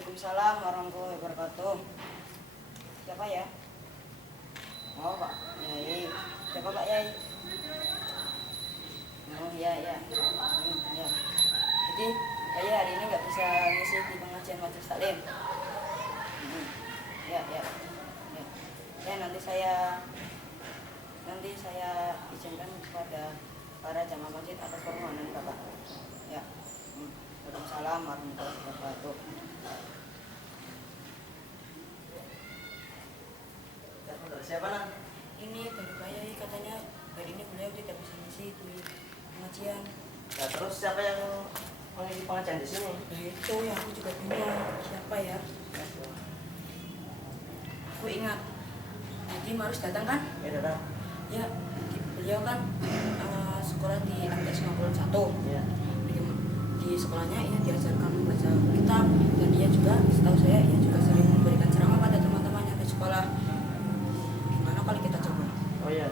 Waalaikumsalam warahmatullahi wabarakatuh. Siapa ya? Oh Pak Yai. Siapa Pak Yai? Oh iya ya. Ya. Jadi Pak Yai hari ini nggak bisa ngisi di pengajian majelis taklim. Ya ya. Ya. Ya nanti saya izinkan kepada para jamaah masjid atas permohonan Bapak. Ya. Waalaikumsalam warahmatullahi wabarakatuh. Siapa nang? Ini dari Pak Yai, katanya hari ini beliau tidak bisa ngisi di pengajian. Nah, terus siapa yang mengisi pengajian di sini? Nah, itu yang aku juga bingung siapa ya. Aku ingat Haji Marus datang kan? Ya datang. Ya, beliau kan sekolah di MTS 51. Ya. Di sekolahnya ia diajarkan membaca kitab dan dia juga, setahu saya, ia juga sering memberikan ceramah pada teman-temannya di sekolah. Gimana kalau kita coba? Oh iya.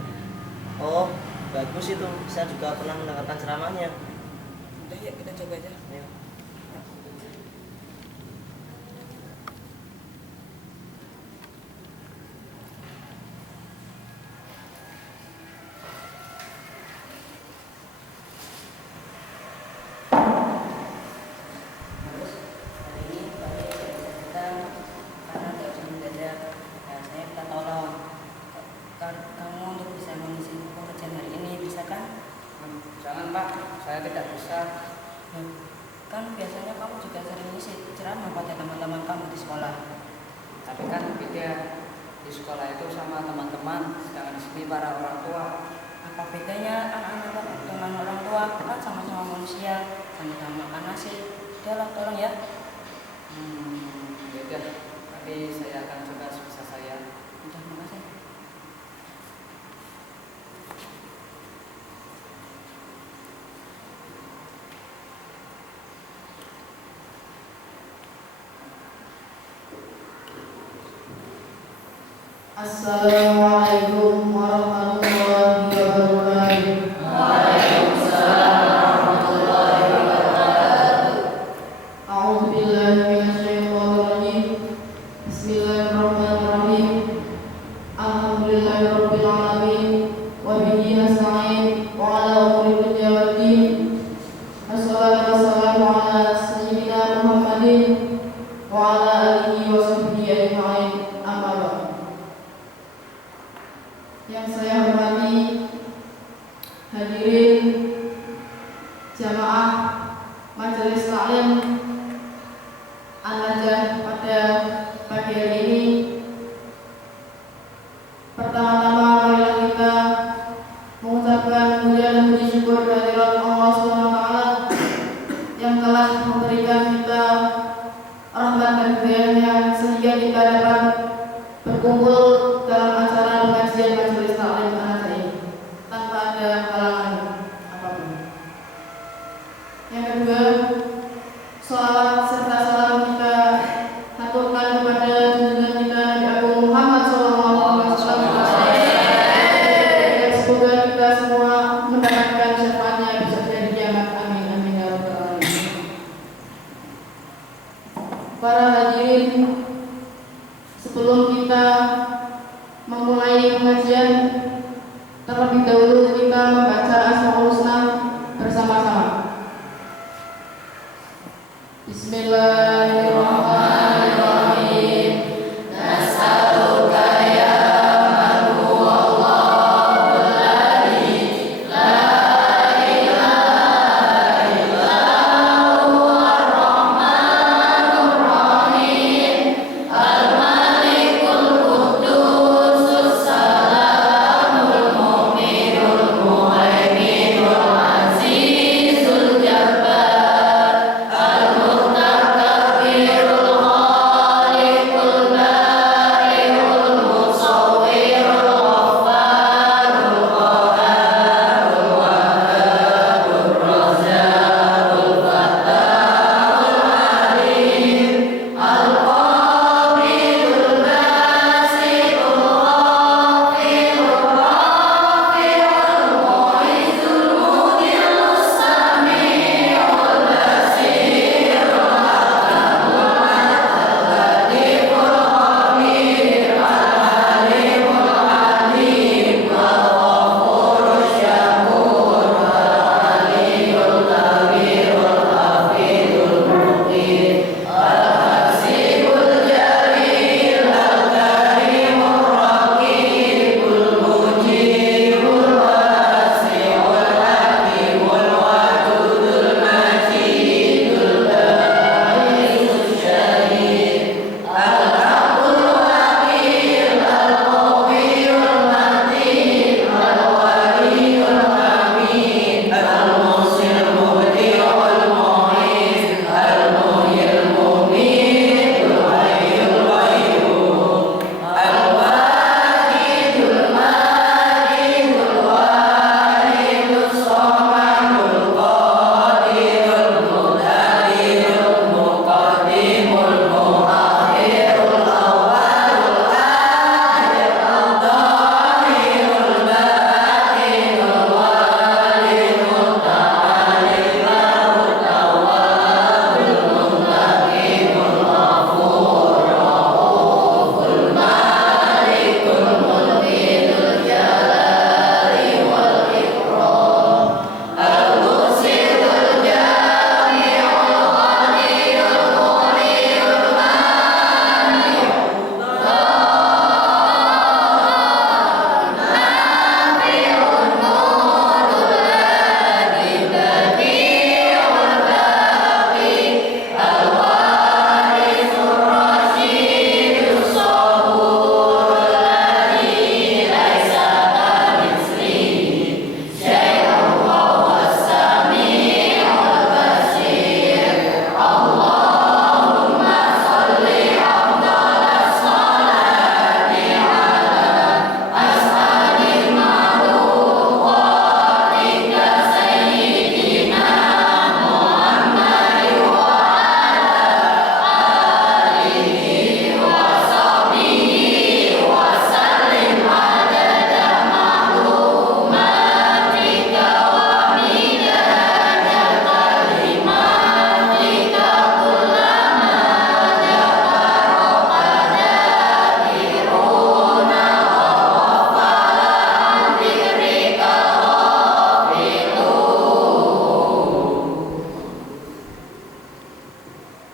Oh, bagus itu. Saya juga pernah mendengarkan ceramahnya. Udah ya, kita coba aja. Ya. Jangan Pak, saya tidak bisa. Kan biasanya kamu juga sering ngisi ceramah pada teman-teman kamu di sekolah. Tapi kan beda, di sekolah itu sama teman-teman, sedangkan di sini para orang tua. Apa bedanya anak-anak dengan orang tua? Kan sama-sama manusia, sama-sama makan nasi. Udahlah, tolong ya. Beda, tapi saya akan coba sebisa saya. Udah, makasih. Assalamualaikum warahmatullahi wabarakatuh. Waalaikumsalam warahmatullahi wabarakatuh. A'udzu billahi minasyaitonir rajim. Bismillahirrahmanirrahim. Alhamdulillahirabbil alamin wa bihi nasta'in wa ala umuri dunya waddin. Wassalatu wassalamu ala sayyidina Muhammadin wa ala alihi wa sahbihi ajma'in. Amma ba'du. Yang saya hormati hadirin jamaah majelis taklim An-Najah pada pagi hari ini. Pertama-tama marilah kita mengucapkan puja dan puji syukur kehadirat Allah SWT yang telah memberikan kita rahmat dan hidayahnya sehingga kita dapat berkumpul dalam acara pengajian majelis taklim An-Najah ini tanpa ada halangan apapun. Yang kedua, sholawat serta salam kita haturkan kepada junjungan kita Nabi Agung Muhammad SAW. Semoga kita semua mendapatkan syafaatnya besok hari kiamat. Amin amin ya rabbal alamin. Para hadirin, sebelum kita memulai pengajian, terlebih dahulu kita membaca Asmaul Husna bersama-sama. Bismillahirrahmanirrahim. Nas'aluka ya man huwa Allahul ladzi la ilaha illa huwar rahmanur rahim. Al-Malikul Quddusus Salamul Mu'minul Muhaiminul Azizul Jabbar Al-Muhtar Kabirul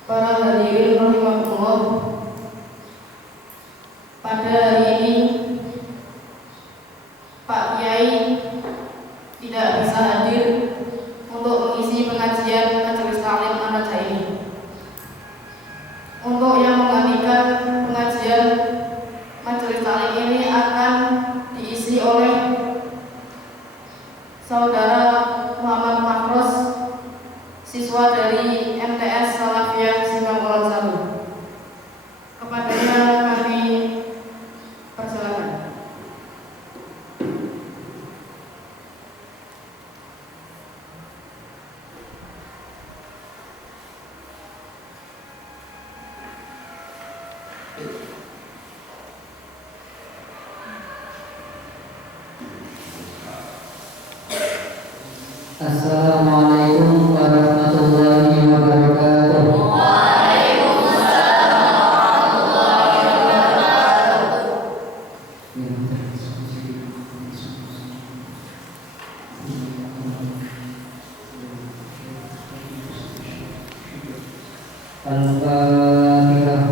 Para hadirin rahimakumullah, pada hari ini Pak Kiai tidak bisa hadir untuk mengisi pengajian Majelis Taklim An-Najah ini. Untuk yang menggantikan pengajian Majelis Taklim ini akan diisi oleh Saudara Muhammad Makros, siswa dari MTS Salafiyah Simpang Bolon 1. Kepadanya kami persilakan. Assalamualaikum warahmatullahi wabarakatuh. Al-Fatihah.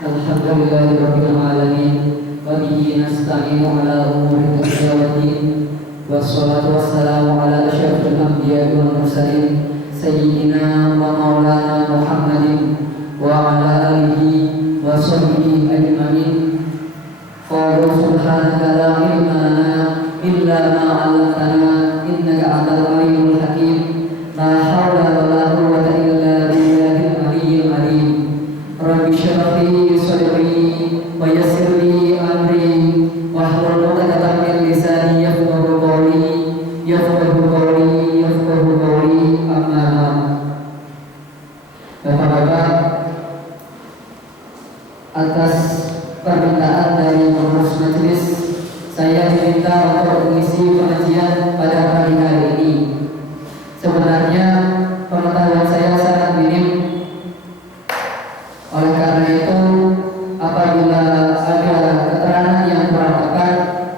Alhamdulillahirabbil alamin wa bihi nasta'inu ala umuri dunya waddin wassalatu wassalamu ala asyrafil anbiya'i wal mursalin sayyidina wa maulana Muhammadin wa ala alihi wa sahbihi ajma'in. Qala subhanaka la ilma lana illa ma 'allamtana innaka antal alimul hakim. La haula wa la quwwata illa billahil aliyyil azim. Rabbi shrah li sadri wa yassir li amri wahlul 'uqdatam min lisani yafqahu qawli amma ba'd. Bapak-bapak, atas permintaan dari pengurus majelis, saya diminta untuk mengisi pengajian pada pagi hari ini. Sebenarnya pengetahuan saya sangat minim. Oleh karena itu, apabila ada keterangan yang kurang tepat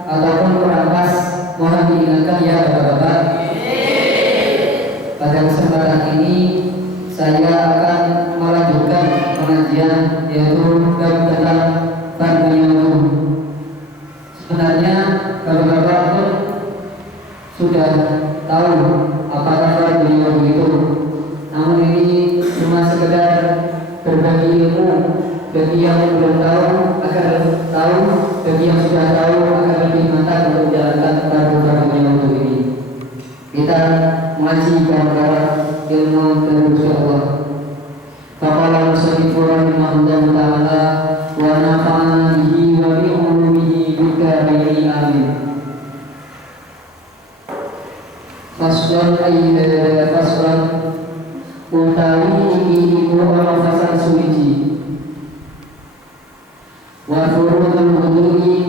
ataupun kurang pas, mohon diingatkan ya Bapak-bapak. Pada kesempatan ini saya akan melanjutkan pengajian yaitu bab tentang fardhu. Sebenarnya Bapak-bapak pun sudah tahu apakah fardhu itu. Namun ini cuma sekedar berbagi ilmu bagi yang belum tahu agar tahu, bagi yang sudah tahu agar lebih mantap untuk menjalankan fardhu untuk ini. Kita mengaji barang-barang ilmu dari Allah. Faqala musannif rahimahullahu ta'ala wa nafa'ana bihi wa bi ulumihi bika bihi amin. Faslan utawi iki iku ana fasal suci. Wa furudul wudu'i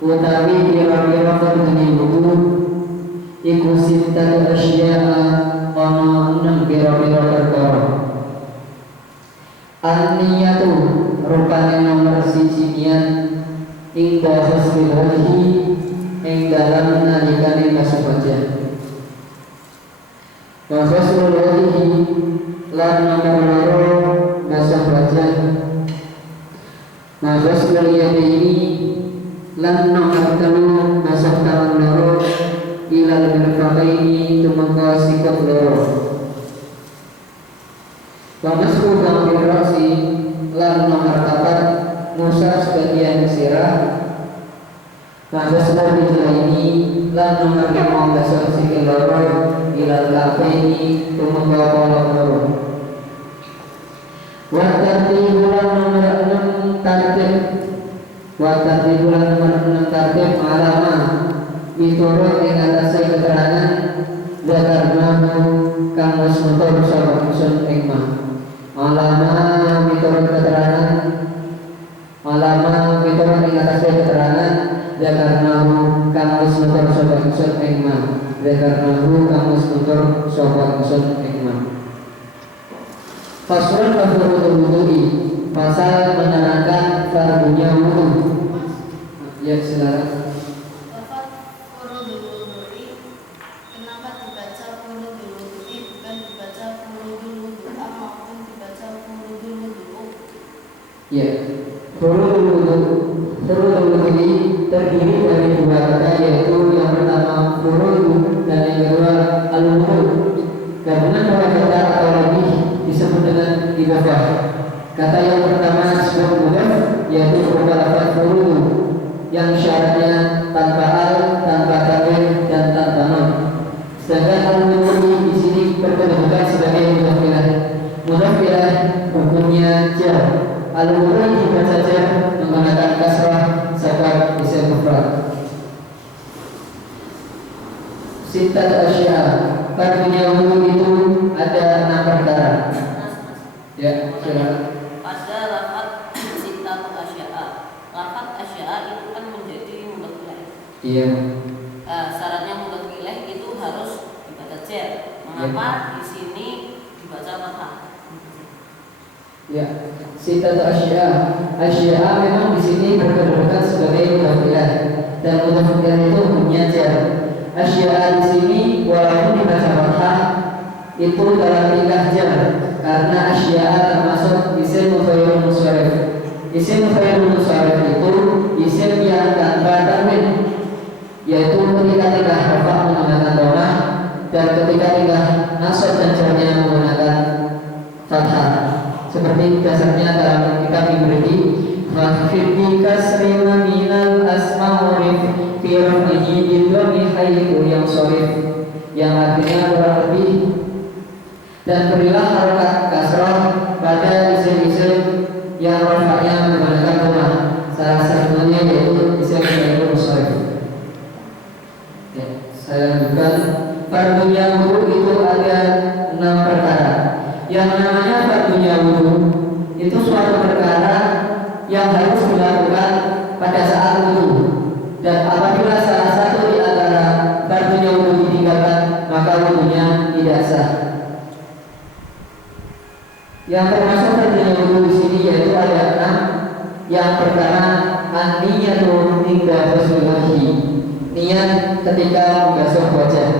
utawi kira-kira fardhu wudu iku sittatu asya'a ana 6 kira-kira perkara. An-niyatu rupane nomor 1 niat ing bahasa wajhi ing dalam nalikane masuk wajah. Wa faslul wajhi lan nomor 2 masuk wajah. Wa faslul yadaini lan nomor 3 masuk tangan loro ilal mirfaqaini tumeka sikap loro. Wa masku bangkir rasi lan nomor 4 musab sebagian sirah. Wa faslul ini lan nomor 5 masuk sikap loro ilal kafaini tumeka kolok loro. Wa tartibulan nomor 6 tartib. Wa tartibulan nomor 6 tartib alama miturut ing atase keterangan zakarnahu kang wis nutur sapa ingsun ing mah. Alama miturut keterangan ing atase keterangan zakarnahu kang wis nutur sapa ingsun ing mah. Zakarnahu kang wis nutur sapa ingsun ing mah. Faslun fardhu wudu'i Ya, furudul wudu ini terdiri dari dua kata, yaitu yang pertama furud dan yang kedua al-wudu. Gabungan dua kata atau lebih disebut dengan idgham. Kata yang pertama disebut mudhaf, yaitu berupa lafaz furud yang syaratnya tanpa al, tanpa tanwin dan tanpa nun. Sedangkan al-wudu di sini berkedudukan sebagai mudhaf ilaih. Mudhaf ilaih hukumnya jar. Al-wudu dibaca jar menggunakan kasrah sakat isim mufrad. Sittat asya, fardunya wudu itu ada 6 perkara. Ya, silakan. Ada lafaz sittat asya'a. Lafaz asya'a itu kan menjadi mudhaf ilaih. Iya. Syaratnya mudhaf ilaih itu harus dibaca jar. Mengapa di sini dibaca fathah? Ya, sittat asya. Asya memang di sini berkedudukan sebagai mudhaf ilaih dan mudhaf ilaih itu hukumnya jar. Asya di sini walaupun dibaca fathah itu dalam tingkah jar karena asya termasuk isim muf'il munsharif. Isim muf'il munsharif itu isim yang tanpa tanwin, yaitu ketika tingkah rafa menggunakan dhammah dan ketika tingkah nasab dan jarnya menggunakan fathah. Seperti dasarnya dalam kitab Ibrani, "Mahfid bi kasri wa minal asma'urif fi rafihi bidwami haythu yang sharif", yang artinya kurang lebih, dan berilah harokat kasrah pada isim-isim yang rafa'nya menggunakan dhammah. Salah satunya yaitu isim yang sharif. Ya, saya lanjutkan. Fardunya wudu itu ada 6 perkara. Yang namanya fardunya wudu itu suatu perkara yang harus dilakukan pada saat wudu, dan apabila salah satu di antara fardunya wudu ditinggalkan maka wudunya tidak sah. Yang termasuk fardunya wudu di sini yaitu ada 6. Yang pertama an-niyatu inda ghusl wajhi, niat ketika membasuh wajah.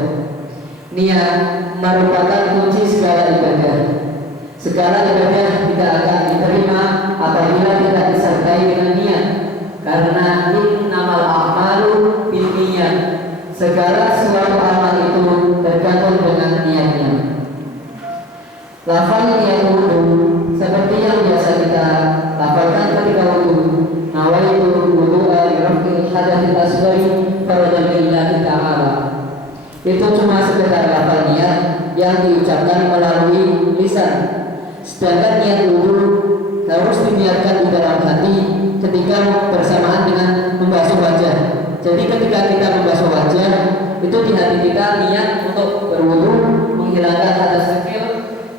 Niat merupakan kunci segala ibadah. Segala ibadah tidak akan diterima apabila tidak disertai dengan niat, karena innamal a'malu binniyat. Segala suatu amal itu tergantung dengan niatnya. Lafal niat wudu seperti yang biasa kita lafalkan ketika wudu, nawaitu wudu'a li raf'il hadathil asghari fardhan lillahi ta'ala. Itu cuma sekedar lafal niat yang diucapkan melalui lisan. Sedangkan niat wudu harus diniatkan di dalam hati ketika bersamaan dengan membasuh wajah. Jadi ketika kita membasuh wajah, itu di hati kita niat untuk berwudu, menghilangkan hadas kecil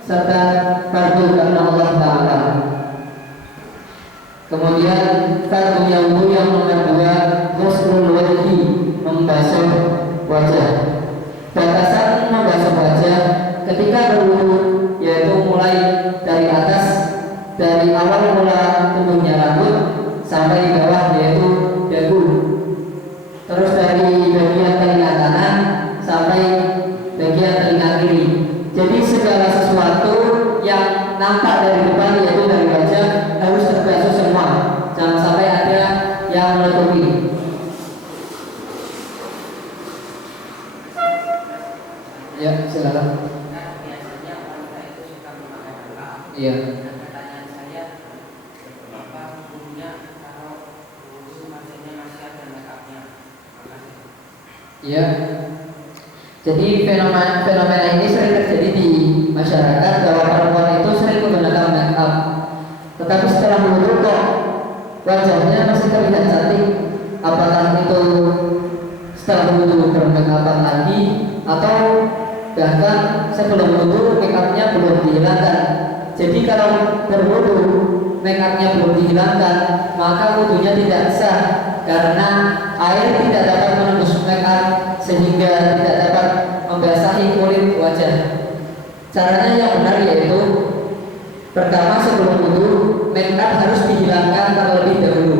serta fardu karena Allah Ta'ala. Kemudian fardunya wudu yang nomor 2, ghusl wajhi, membasuh wajah. Batasan membasuh wajah ketika berwudu yaitu mulai dari atas, dari awal mula tumbuhnya rambut sampai di bawah yaitu dagu, terus dari bagian telinga kanan sampai bagian telinga kiri. Jadi segala sesuatu yang nampak dari depan yaitu dari wajah harus terbasuh semua, jangan sampai ada yang menutupi. Ya, silakan. Biasanya wanita itu suka memakai makeup. Iya. Dan pertanyaan saya, apa hukumnya kalau wudu masih ada makeupnya? Makasih. Iya. Jadi fenomena ini sering terjadi di masyarakat bahwa perempuan itu sering menggunakan make up, tetapi setelah wudu kok wajahnya masih terlihat cantik. Apakah itu setelah wudu bermake up lagi atau bahkan sebelum wudu make upnya belum dihilangkan? Jadi kalau berwudu make upnya belum dihilangkan maka wudunya tidak sah, karena air tidak dapat menembus make up sehingga tidak dapat membasahi kulit wajah. Caranya yang benar yaitu pertama, sebelum wudu make up harus dihilangkan terlebih dahulu.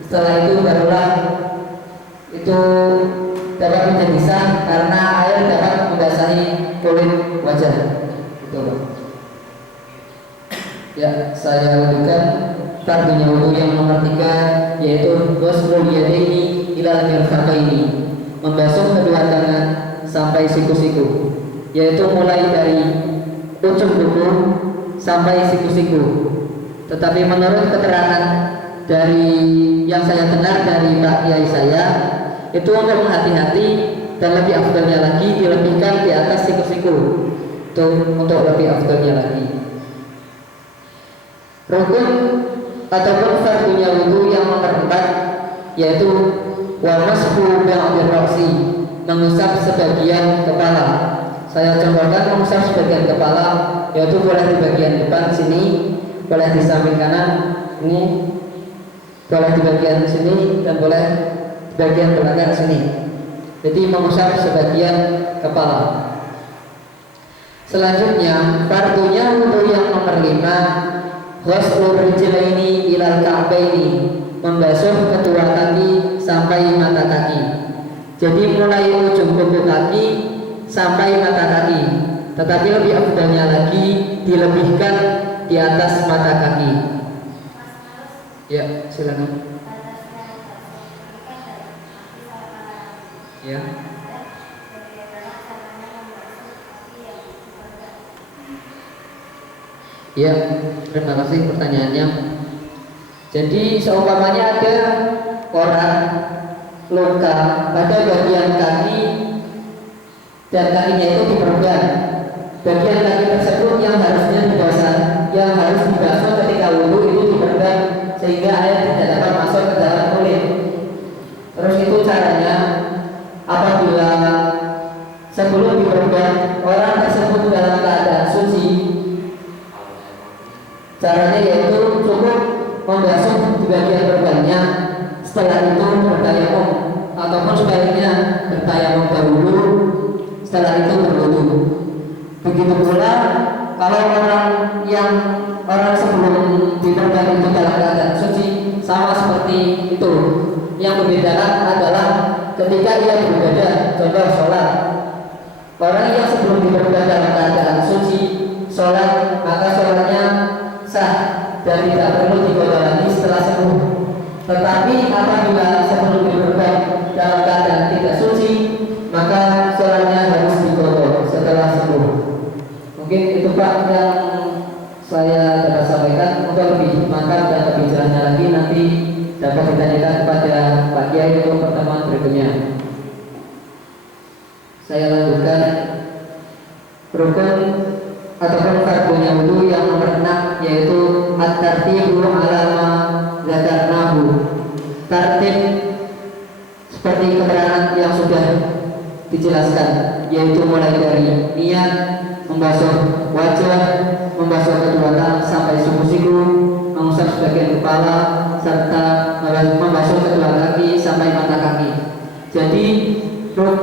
Setelah itu barulah itu dapat menjadi sah karena air dapat membasahi kulit wajah. Itu. Ya, saya lanjutkan. fardunya wudu yang nomor 3 yaitu ghuslul yadaini ilal mirfaqaini, membasuh kedua tangan sampai siku-siku, yaitu mulai dari ujung kuku sampai siku-siku. Tetapi menurut keterangan dari yang saya dengar dari Pak Kiai saya, itu untuk hati-hati dan lebih afdalnya lagi dilebihkan di atas siku-siku. Itu untuk lebih afdalnya lagi. Rukun ataupun fardunya wudu yang nomor 4 yaitu wal mashu ba'dir ra'si, mengusap sebagian kepala. Saya contohkan mengusap sebagian kepala, yaitu boleh di bagian depan sini, boleh di samping kanan ini, boleh di bagian sini, dan boleh di bagian belakang sini. Jadi mengusap sebagian kepala. Selanjutnya fardunya wudu yang nomor 5 ghuslur rijlaini ilal ka'baini, membasuh kedua kaki sampai mata kaki. Jadi mulai ujung kuku kaki sampai mata kaki, tetapi lebih afdalnya lagi dilebihkan di atas mata kaki. Ya, silakan. Ya. Ya, terima kasih pertanyaannya. Jadi seumpamanya ada orang luka pada bagian kaki dan kakinya itu diperban, bagian kaki tersebut yang harusnya dibasuh, yang harus dibasuh ketika wudu itu diperban sehingga air tidak dapat masuk ke dalam kulit. Terus itu caranya apabila sebelum diperban orang tersebut dalam keadaan suci, caranya yaitu cukup membasuh di bagian perbannya, setelah itu bertayamum, ataupun sebaliknya bertayamum dahulu, setelah itu berwudu. Begitu pula kalau orang sebelum diperban itu dalam keadaan suci, sama seperti itu. Yang membedakan adalah ketika ia beribadah, contoh sholat. Orang yang sebelum diperban dalam keadaan suci sholat, maka sholatnya sah dan tidak perlu diqadha lagi setelah sembuh. Tetapi apabila sebelum diperban dalam keadaan tidak suci, maka sholatnya harus diqadha setelah sembuh. Mungkin itu Pak yang saya dapat sampaikan. Untuk lebih mantap dan lebih jelasnya lagi nanti dapat ditanyakan kepada Pak Kiai untuk pertemuan berikutnya. Saya lanjutkan rukun ataupun fardunya wudu yang nomor 6 yaitu at-tartibu ala ma dzakarnahu. Tertib seperti keterangan yang sudah dijelaskan, yaitu mulai dari niat, membasuh wajah, membasuh kedua tangan sampai siku-siku, mengusap sebagian kepala, serta membasuh kedua kaki sampai mata kaki. Jadi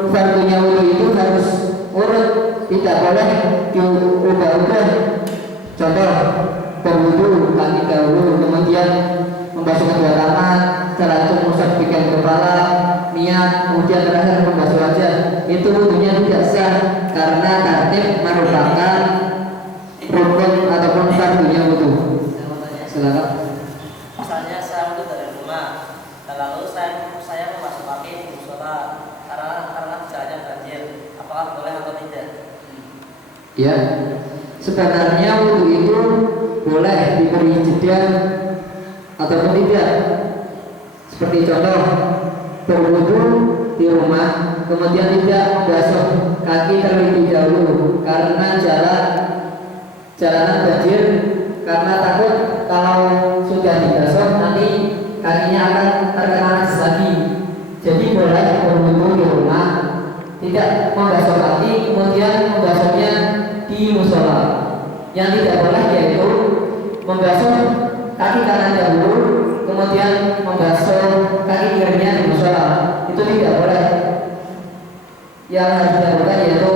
fardunya wudu itu harus urut, tidak boleh diubah-ubah. Contoh, berwudu kaki dahulu, kemudian membasuh kedua tangan, setelah itu mengusap bagian kepala, niat, kemudian terakhir membasuh wajah. Itu wudunya tidak sah karena tertib merupakan rukun ataupun fardunya wudu. Silakan. Misalnya saya wudu dari rumah, dan lalu saya membasuh kaki di musola karena jalannya banjir, apakah boleh atau tidak? Ya, sebenarnya wudu itu boleh diberi jeda ataupun tidak. Seperti contoh, berwudu di rumah, kemudian tidak membasuh kaki terlebih dahulu karena jalanan banjir, karena takut kalau sudah dibasuh nanti kakinya akan terkena najis lagi. Jadi boleh berwudu di rumah, tidak membasuh kaki, kemudian membasuhnya di musola. Yang tidak boleh yaitu membasuh kaki kanan dahulu, kemudian membasuh kaki kirinya di musola. Itu tidak boleh. Yang harus dilakukan yaitu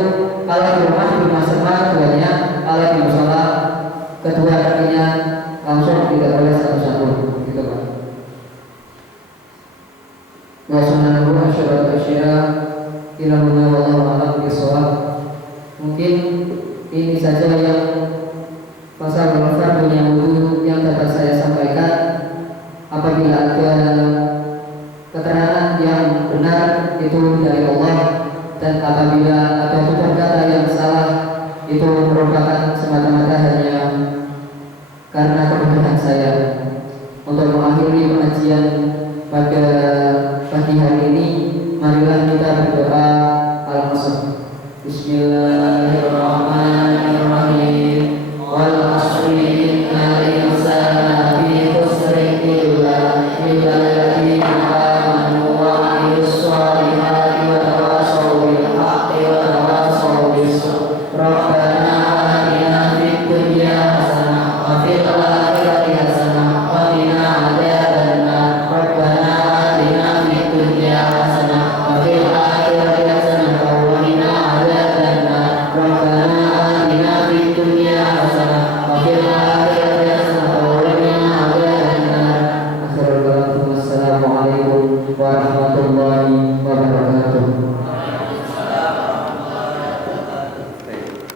kalau di rumah dimasukkan keduanya, kalau di musola kedua kakinya langsung, tidak boleh satu-satu. Gitu Pak. Wassalamualaikum warahmatullahi wabarakatuh. Mungkin ini saja yang pasal fardunya wudu yang dapat saya sampaikan. saya. Untuk mengakhiri pengajian pada pagi hari ini, marilah kita berdoa al-masuk. Bismillahirrahmanirrahim. Wal 'ashri innal insana lafi khusrin illa alladziina aamanu wa 'amilus shalihati wa tawassaw bil haqqi wa tawassaw bis sabr. Rabbana atina fid dunya hasanah wa fil akhirati hasanah wa qina adzabannar. Rabbana atina fid dunya hasanah wa fil akhirati hasanah wa qina adzabannar. Rabbana atina fid dunya hasanah wa fil akhirati hasanah wa qina adzabannar. Assalamualaikum warahmatullahi